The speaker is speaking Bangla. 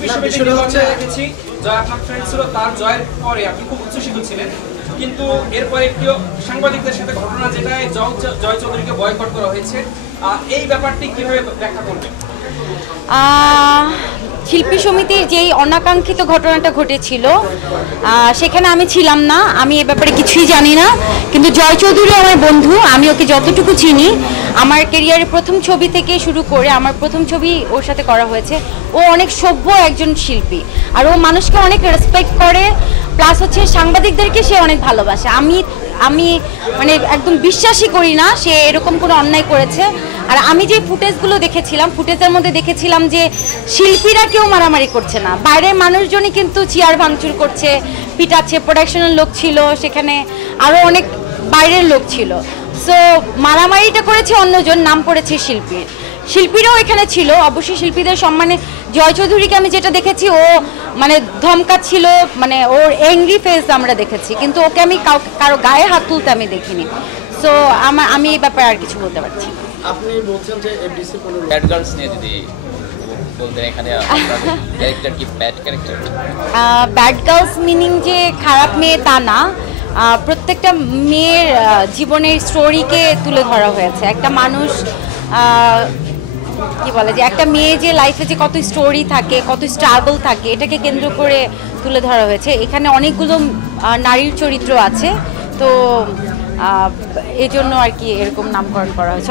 শিল্পী সমিতি নির্বাচনে দেখেছি জয় আপনার ফ্রেন্ড ছিল, তার জয়ের পরে আপনি খুব উচ্ছ্বসিত ছিলেন, কিন্তু এরপরে একটি সাংবাদিকদের সাথে ঘটনা যেটায় জয় চৌধুরীকে বয়কট করা হয়েছে, এই ব্যাপারটি কিভাবে ব্যাখ্যা করবেন? শিল্পী সমিতির যেই অনাকাঙ্ক্ষিত ঘটনাটা ঘটেছিল সেখানে আমি ছিলাম না, আমি এ ব্যাপারে কিছুই জানি না। কিন্তু জয় চৌধুরী আমার বন্ধু, আমি ওকে যতটুকু চিনি, আমার ক্যারিয়ারের প্রথম ছবি থেকে শুরু করে আমার প্রথম ছবি ওর সাথে করা হয়েছে। ও অনেক সভ্য একজন শিল্পী, আর ও মানুষকে অনেক রেসপেক্ট করে, প্লাস হচ্ছে সাংবাদিকদেরকে সে অনেক ভালোবাসে। আমি মানে একদম বিশ্বাসই করি না সে এরকম কোনো অন্যায় করেছে। আর আমি যে ফুটেজগুলো দেখেছিলাম, ফুটেজের মধ্যে দেখেছিলাম যে শিল্পীরা কেউ মারামারি করছে না, বাইরের মানুষজনই কিন্তু চেয়ার ভাঙচুর করছে, পিটাচ্ছে। প্রোডাকশনের লোক ছিল সেখানে, আরও অনেক বাইরের লোক ছিল। সো মারামারিটা করেছে অন্যজন, নাম পড়েছে শিল্পীরাও এখানে ছিল। অবশ্যই শিল্পীদের সম্মানে জয় চৌধুরীকে আমি যেটা দেখেছি, ও মানে ধমকাচ্ছিল, মানে ওর অ্যাংরি ফেস আমরা দেখেছি, কিন্তু ওকে আমি কারো গায়ে হাত তুলতে আমি দেখিনি। সো আমি এই ব্যাপারে আর কিছু বলতে পারছি। আপনি বলছেন যে এফডিসি কোনো ব্যাড গার্লস নিয়ে যদি বলতেন, এখানে ক্যারেক্টার কি bad character? Bad girls meaning যে খারাপ মেয়ে তা না, প্রত্যেকটা মেয়ের জীবনের স্টোরিকে তুলে ধরা হয়েছে। একটা মানুষ কি বলে যে একটা মেয়ে যে লাইফে যে কত স্টোরি থাকে, কত স্ট্রাগল থাকে, এটাকে কেন্দ্র করে তুলে ধরা হয়েছে। এখানে অনেকগুলো নারীর চরিত্র আছে, তো এজন্য আর কি এরকম নামকরণ করা হয়েছে।